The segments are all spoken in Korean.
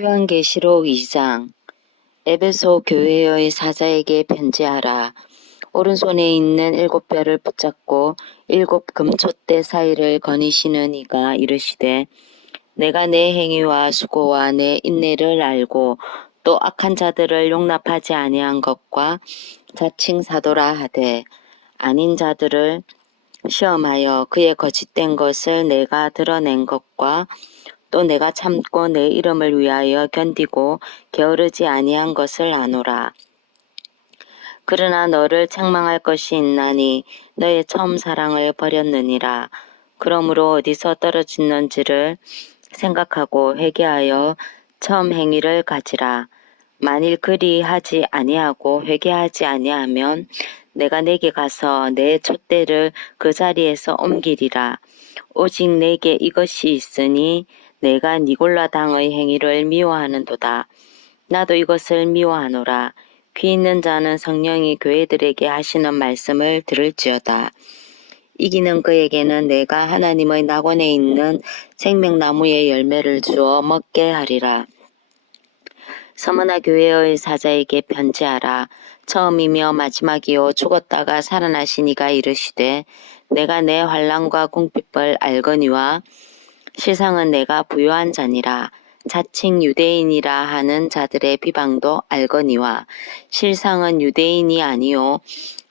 요한계시록 2장 에베소 교회의 사자에게 편지하라. 오른손에 있는 일곱 별을 붙잡고 일곱 금초대 사이를 거니시는 이가 이르시되 내가 내 행위와 수고와 내 인내를 알고 또 악한 자들을 용납하지 아니한 것과 자칭 사도라 하되 아닌 자들을 시험하여 그의 거짓된 것을 내가 드러낸 것과 또 내가 참고 내 이름을 위하여 견디고 게으르지 아니한 것을 아노라. 그러나 너를 책망할 것이 있나니 너의 처음 사랑을 버렸느니라. 그러므로 어디서 떨어졌는지를 생각하고 회개하여 처음 행위를 가지라. 만일 그리 하지 아니하고 회개하지 아니하면 내가 내게 가서 내 촛대를 그 자리에서 옮기리라. 오직 내게 이것이 있으니 내가 니골라 당의 행위를 미워하는도다. 나도 이것을 미워하노라. 귀 있는 자는 성령이 교회들에게 하시는 말씀을 들을지어다. 이기는 그에게는 내가 하나님의 낙원에 있는 생명나무의 열매를 주어 먹게 하리라. 서문나 교회의 사자에게 편지하라. 처음이며 마지막이요 죽었다가 살아나시니가 이르시되 내가 내 환란과 궁핍을 알거니와 실상은 내가 부유한 자니라 자칭 유대인이라 하는 자들의 비방도 알거니와 실상은 유대인이 아니요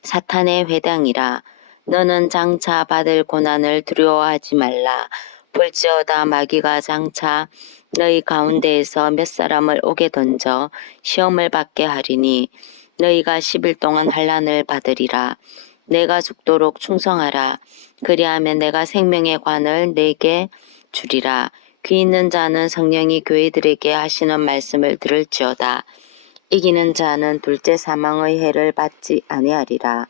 사탄의 회당이라 너는 장차 받을 고난을 두려워하지 말라 볼지어다 마귀가 장차 너희 가운데에서 몇 사람을 오게 던져 시험을 받게 하리니 너희가 10일 동안 환란을 받으리라 내가 죽도록 충성하라 그리하면 내가 생명의 관을 내게 주리라. 귀 있는 자는 성령이 교회들에게 하시는 말씀을 들을지어다. 이기는 자는 둘째 사망의 해를 받지 아니하리라.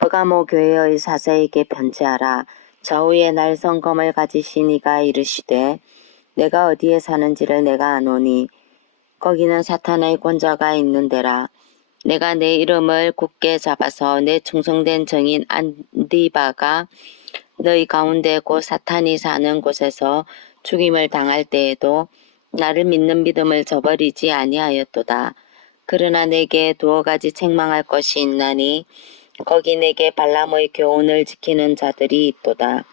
버가모 교회의 사사에게 편지하라. 좌우의 날성검을 가지신 이가 이르시되 내가 어디에 사는지를 내가 아노니 거기는 사탄의 권자가 있는 데라. 내가 내 이름을 굳게 잡아서 내 충성된 정인 안디바가 너희 가운데 곧 사탄이 사는 곳에서 죽임을 당할 때에도 나를 믿는 믿음을 저버리지 아니하였도다. 그러나 내게 두어 가지 책망할 것이 있나니 거기 내게 발람의 교훈을 지키는 자들이 있도다.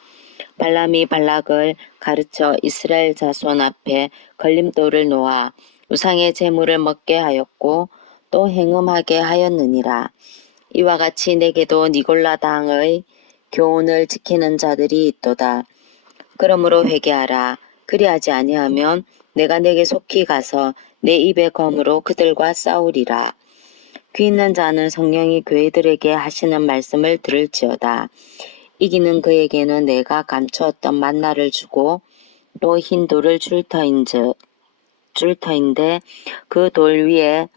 발람이 발락을 가르쳐 이스라엘 자손 앞에 걸림돌을 놓아 우상의 재물을 먹게 하였고 또 행음하게 하였느니라. 이와 같이 내게도 니골라당의 교훈을 지키는 자들이 있도다. 그러므로 회개하라. 그리하지 아니하면 내가 내게 속히 가서 내입에 검으로 그들과 싸우리라. 귀 있는 자는 성령이 교회들에게 하시는 말씀을 들을지어다. 이기는 그에게는 내가 감추었던 만나를 주고 또 흰 돌을 줄터인즉 줄터인데 그 돌 위에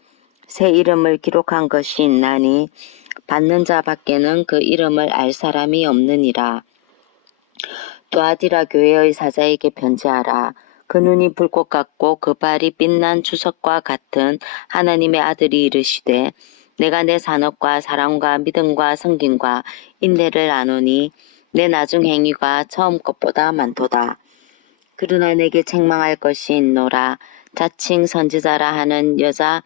새 이름을 기록한 것이 있나니 받는 자밖에는 그 이름을 알 사람이 없느니라. 또아디라 교회의 사자에게 편지하라. 그 눈이 불꽃 같고 그 발이 빛난 추석과 같은 하나님의 아들이 이르시되 내가 내 산업과 사랑과 믿음과 성김과 인내를 아노니 내 나중 행위가 처음 것보다 많도다. 그러나 내게 책망할 것이 있노라. 자칭 선지자라 하는 여자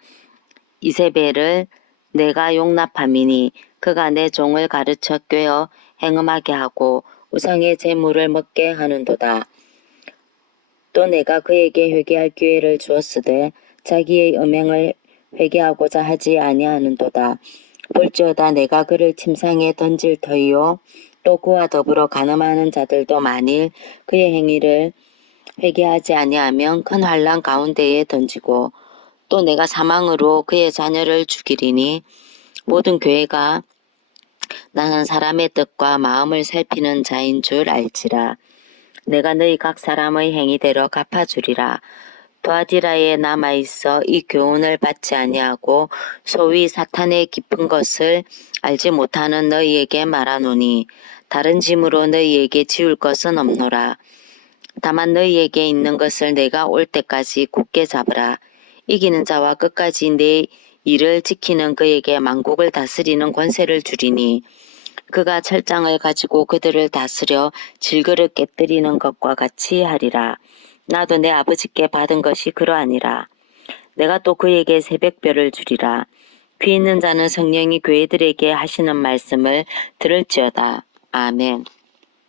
이세벨을 내가 용납함이니 그가 내 종을 가르쳐 꿰어 행음하게 하고 우상의 재물을 먹게 하는도다. 또 내가 그에게 회개할 기회를 주었으되 자기의 음행을 회개하고자 하지 아니하는도다. 볼지어다 내가 그를 침상에 던질 터이요 또 그와 더불어 가늠하는 자들도 만일 그의 행위를 회개하지 아니하면 큰 환란 가운데에 던지고 또 내가 사망으로 그의 자녀를 죽이리니 모든 교회가 나는 사람의 뜻과 마음을 살피는 자인 줄 알지라. 내가 너희 각 사람의 행위대로 갚아주리라. 도아디라에 남아있어 이 교훈을 받지 아니하고 소위 사탄의 깊은 것을 알지 못하는 너희에게 말하노니 다른 짐으로 너희에게 지울 것은 없노라. 다만 너희에게 있는 것을 내가 올 때까지 굳게 잡으라. 이기는 자와 끝까지 내 일을 지키는 그에게 만국을 다스리는 권세를 주리니 그가 철장을 가지고 그들을 다스려 질그릇 깨뜨리는 것과 같이 하리라. 나도 내 아버지께 받은 것이 그러하니라. 내가 또 그에게 새벽별을 주리라. 귀 있는 자는 성령이 교회들에게 하시는 말씀을 들을지어다. 아멘.